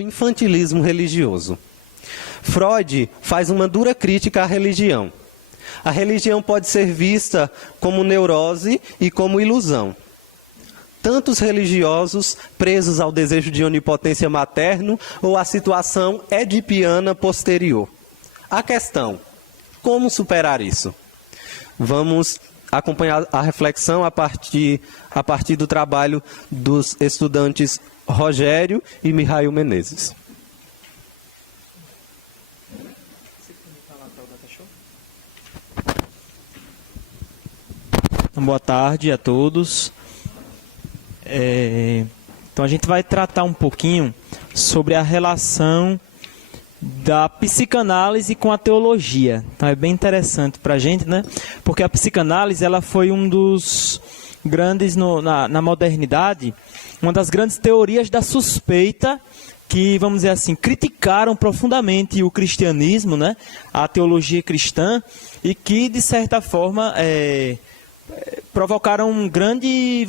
Infantilismo religioso. Freud faz uma dura crítica à religião. A religião pode ser vista como neurose e como ilusão. Tantos religiosos presos ao desejo de onipotência materno ou à situação edipiana posterior. A questão: como superar isso? Vamos acompanhar a reflexão a partir do trabalho dos estudantes Rogério e Mihail Menezes. Boa tarde a todos. Então a gente vai tratar um pouquinho sobre a relação da psicanálise com a teologia. Então é bem interessante para a gente, né? Porque a psicanálise ela foi um dos grandes, na modernidade, uma das grandes teorias da suspeita que, vamos dizer assim, criticaram profundamente o cristianismo, né? A teologia cristã, e que, de certa forma, provocaram uma grande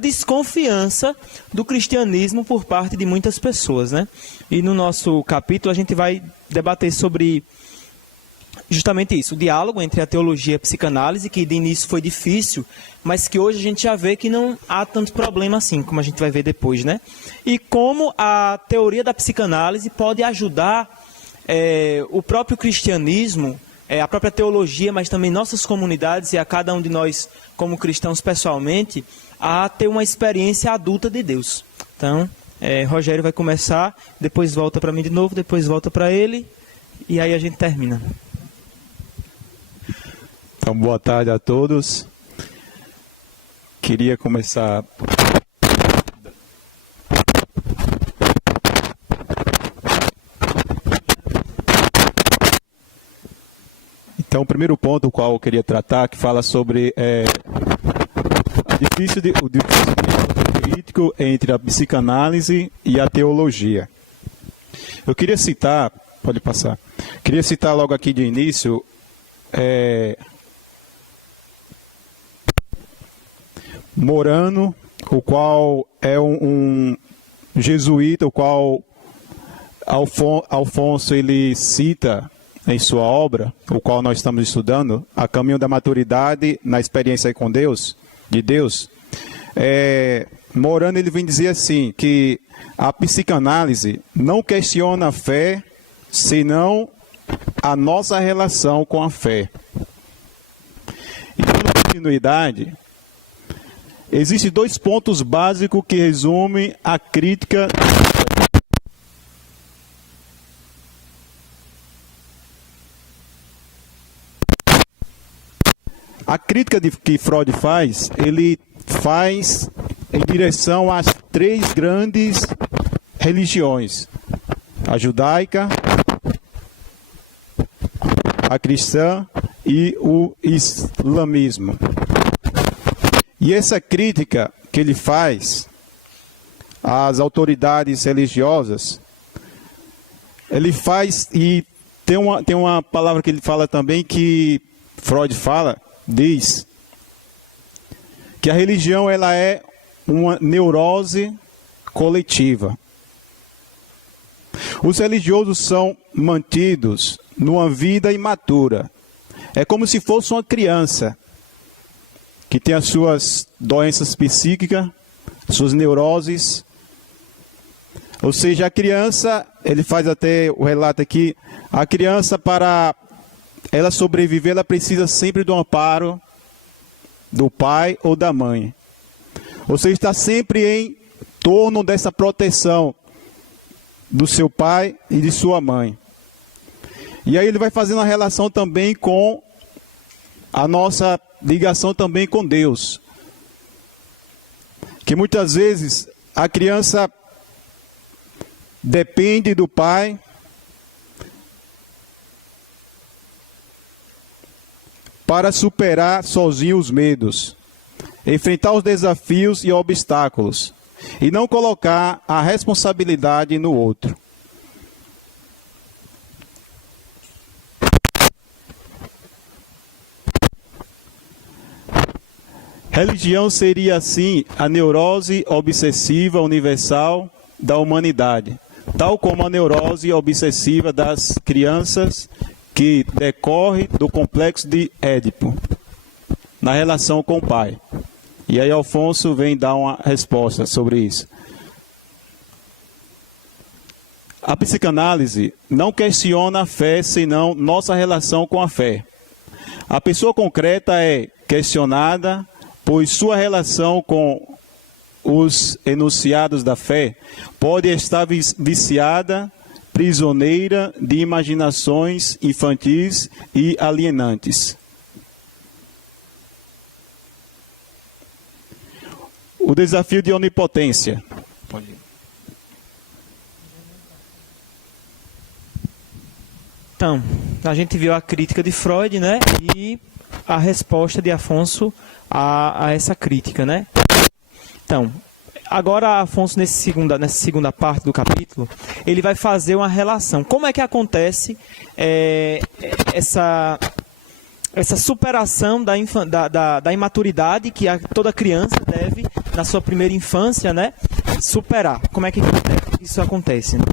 desconfiança do cristianismo por parte de muitas pessoas, né? E no nosso capítulo a gente vai debater sobre justamente isso, o diálogo entre a teologia e a psicanálise, que de início foi difícil, mas que hoje a gente já vê que não há tanto problema assim, como a gente vai ver depois, né? E como a teoria da psicanálise pode ajudar o próprio cristianismo, a própria teologia, mas também nossas comunidades e a cada um de nós como cristãos pessoalmente, a ter uma experiência adulta de Deus. Então, Rogério vai começar, depois volta para mim de novo, depois volta para ele, e aí a gente termina. Então, boa tarde a todos. Queria começar... Então, o primeiro ponto, o qual eu queria tratar, que fala sobre o difícil crítico entre a psicanálise e a teologia. Eu queria citar, pode passar, queria citar logo aqui de início, Morano, o qual é um jesuíta, o qual Alfonso ele cita em sua obra, o qual nós estamos estudando, A Caminho da Maturidade na Experiência com Deus, de Deus. Morano ele vem dizer assim, que a psicanálise não questiona a fé, senão a nossa relação com a fé. E dando continuidade, existem dois pontos básicos que resumem a crítica. A crítica que Freud faz, ele faz em direção às três grandes religiões: a judaica, a cristã e o islamismo. E essa crítica que ele faz às autoridades religiosas, ele faz, e tem uma palavra que ele fala também, que Freud diz que a religião ela é uma neurose coletiva. Os religiosos são mantidos numa vida imatura. É como se fosse uma criança que tem as suas doenças psíquicas, suas neuroses. Ou seja, a criança, ele faz até o relato aqui, a criança, para ela sobreviver, ela precisa sempre do amparo do pai ou da mãe. Ou seja, está sempre em torno dessa proteção do seu pai e de sua mãe. E aí ele vai fazendo a relação também com a nossa ligação também com Deus. Que muitas vezes a criança depende do pai para superar sozinho os medos, enfrentar os desafios e obstáculos, e não colocar a responsabilidade no outro. Religião seria, assim, a neurose obsessiva universal da humanidade, tal como a neurose obsessiva das crianças que decorre do complexo de Édipo na relação com o pai. E aí Alfonso vem dar uma resposta sobre isso. A psicanálise não questiona a fé, senão nossa relação com a fé. A pessoa concreta é questionada, pois sua relação com os enunciados da fé pode estar viciada, prisioneira de imaginações infantis e alienantes. O desafio de onipotência. Então, a gente viu a crítica de Freud, né? E a resposta de Afonso a essa crítica, né? Então, agora Afonso, nessa segunda parte do capítulo, ele vai fazer uma relação. Como é que acontece essa superação da imaturidade que toda criança deve, na sua primeira infância, né, superar? Como é que isso acontece? Né?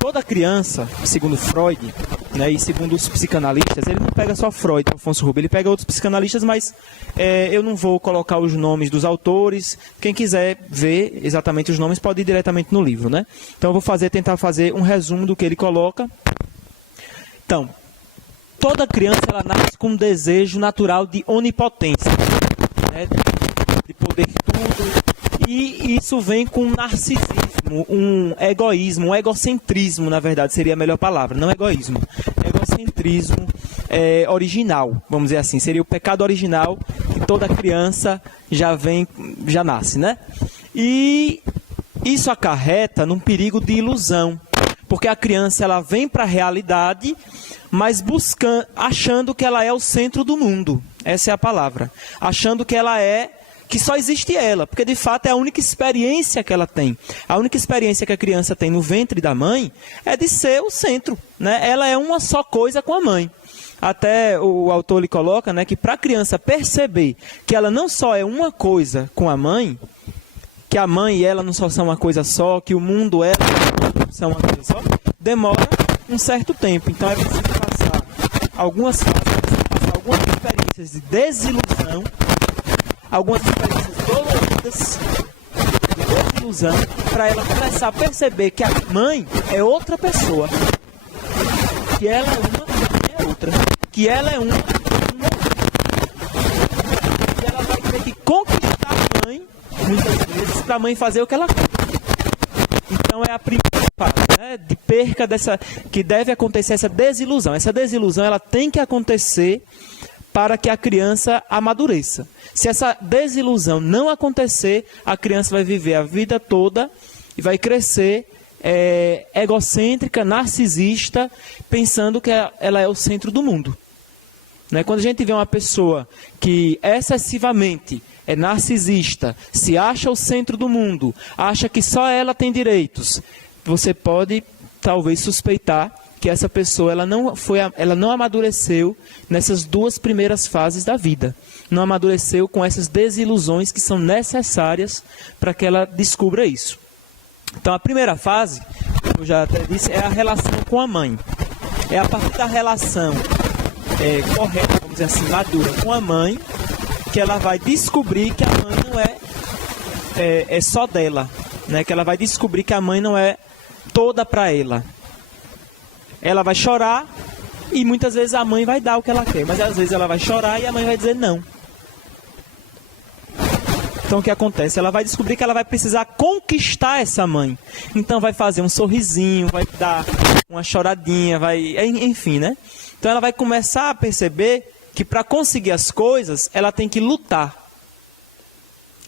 Toda criança, segundo Freud, né, e segundo os psicanalistas, ele não pega só Freud, Afonso Rubio, ele pega outros psicanalistas, mas eu não vou colocar os nomes dos autores. Quem quiser ver exatamente os nomes pode ir diretamente no livro, né? Então eu vou tentar fazer um resumo do que ele coloca. Então, toda criança ela nasce com um desejo natural de onipotência, né, de poder tudo. E isso vem com um narcisismo, um egoísmo, um egocentrismo, na verdade, seria a melhor palavra, não egoísmo. Egocentrismo original, vamos dizer assim, seria o pecado original que toda criança já nasce, né? E isso acarreta num perigo de ilusão, porque a criança ela vem para a realidade, mas achando que ela é o centro do mundo, essa é a palavra, achando que só existe ela, porque de fato é a única experiência que ela tem. A única experiência que a criança tem no ventre da mãe é de ser o centro, né? Ela é uma só coisa com a mãe. Até o autor lhe coloca, né, que para a criança perceber que ela não só é uma coisa com a mãe, que a mãe e ela não só são uma coisa só, que o mundo e ela são uma coisa só, demora um certo tempo. Então é preciso passar algumas experiências de desilusão, algumas experiências doloridas de desilusão, para ela começar a perceber que a mãe é outra pessoa, que ela é uma, é outra, que ela é uma, e ela vai ter que conquistar a mãe, muitas vezes, para a mãe fazer o que ela quer. Então é a primeira fase, né, de perca que deve acontecer essa desilusão. Essa desilusão ela tem que acontecer para que a criança amadureça. Se essa desilusão não acontecer, a criança vai viver a vida toda e vai crescer egocêntrica, narcisista, pensando que ela é o centro do mundo. Né? Quando a gente vê uma pessoa que excessivamente é narcisista, se acha o centro do mundo, acha que só ela tem direitos, você pode talvez suspeitar que essa pessoa ela não amadureceu nessas duas primeiras fases da vida. Não amadureceu com essas desilusões que são necessárias para que ela descubra isso. Então a primeira fase, como eu já até disse, é a relação com a mãe. É a partir da relação correta, vamos dizer assim, madura com a mãe, que ela vai descobrir que a mãe não é só dela, né? Que ela vai descobrir que a mãe não é toda para ela. Ela vai chorar e muitas vezes a mãe vai dar o que ela quer, mas às vezes ela vai chorar e a mãe vai dizer não. Então o que acontece? Ela vai descobrir que ela vai precisar conquistar essa mãe. Então vai fazer um sorrisinho, vai dar uma choradinha, enfim, né? Então ela vai começar a perceber que para conseguir as coisas, ela tem que lutar.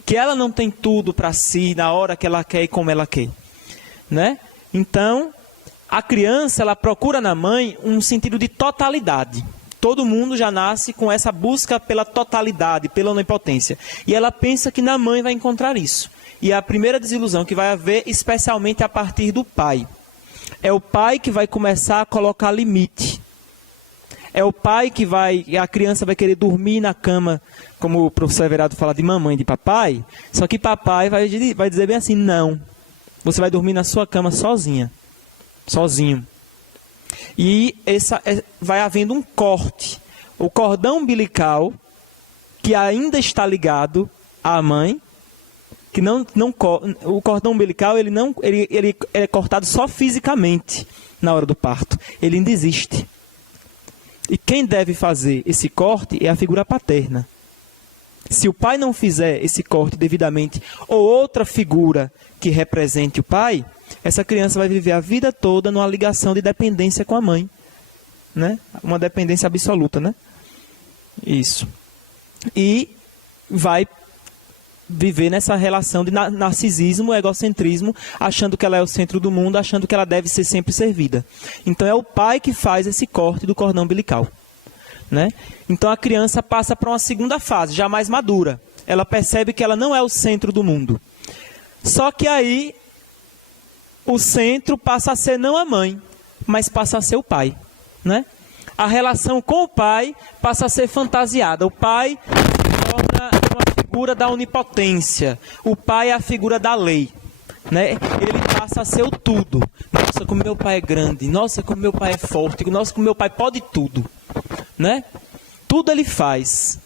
Que ela não tem tudo para si, na hora que ela quer e como ela quer, né? Então a criança, ela procura na mãe um sentido de totalidade. Todo mundo já nasce com essa busca pela totalidade, pela onipotência. E ela pensa que na mãe vai encontrar isso. E é a primeira desilusão que vai haver, especialmente a partir do pai. É o pai que vai começar a colocar limite. É o pai que a criança vai querer dormir na cama, como o professor Everardo fala de mamãe e de papai, só que papai vai dizer bem assim, não, você vai dormir na sua cama sozinha. sozinho. E vai havendo um corte. O cordão umbilical, que ainda está ligado à mãe, que o cordão umbilical ele é cortado só fisicamente na hora do parto. Ele ainda existe. E quem deve fazer esse corte é a figura paterna. Se o pai não fizer esse corte devidamente, ou outra figura que represente o pai, essa criança vai viver a vida toda numa ligação de dependência com a mãe, né? Uma dependência absoluta, né? Isso. E vai viver nessa relação de narcisismo, egocentrismo, achando que ela é o centro do mundo, achando que ela deve ser sempre servida. Então é o pai que faz esse corte do cordão umbilical, né? Então a criança passa para uma segunda fase, já mais madura. Ela percebe que ela não é o centro do mundo. Só que aí o centro passa a ser não a mãe, mas passa a ser o pai, né? A relação com o pai passa a ser fantasiada. O pai se torna uma figura da onipotência. O pai é a figura da lei, né? Ele passa a ser o tudo. Nossa, como meu pai é grande. Nossa, como meu pai é forte. Nossa, como meu pai pode tudo, né? Tudo ele faz.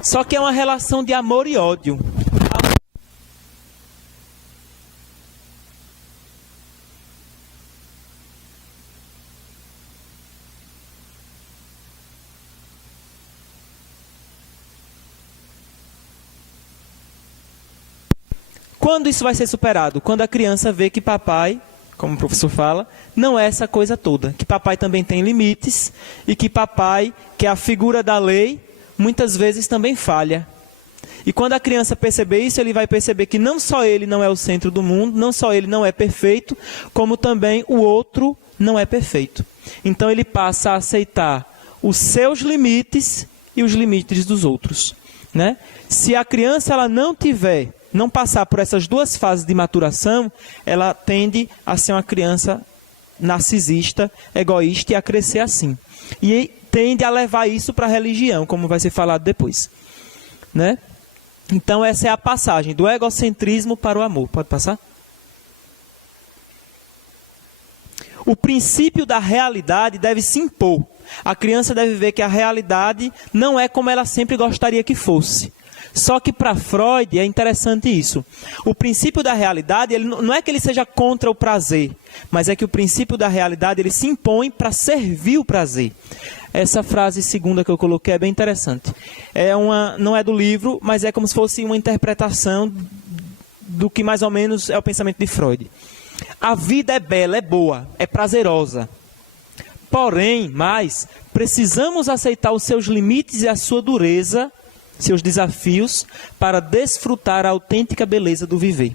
Só que é uma relação de amor e ódio. Quando isso vai ser superado? Quando a criança vê que papai, como o professor fala, não é essa coisa toda. Que papai também tem limites e que papai, que é a figura da lei, muitas vezes também falha. E quando a criança perceber isso, ele vai perceber que não só ele não é o centro do mundo, não só ele não é perfeito, como também o outro não é perfeito. Então ele passa a aceitar os seus limites e os limites dos outros, né? Se a criança ela não passar por essas duas fases de maturação, ela tende a ser uma criança narcisista, egoísta e a crescer assim. E tende a levar isso para a religião, como vai ser falado depois, né? Então essa é a passagem do egocentrismo para o amor. Pode passar? O princípio da realidade deve se impor. A criança deve ver que a realidade não é como ela sempre gostaria que fosse. Só que para Freud é interessante isso. O princípio da realidade, ele não é que ele seja contra o prazer, mas é que o princípio da realidade ele se impõe para servir o prazer. Essa frase segunda que eu coloquei é bem interessante. Não é do livro, mas é como se fosse uma interpretação do que mais ou menos é o pensamento de Freud. A vida é bela, é boa, é prazerosa. Porém, precisamos aceitar os seus limites e a sua dureza, seus desafios, para desfrutar a autêntica beleza do viver.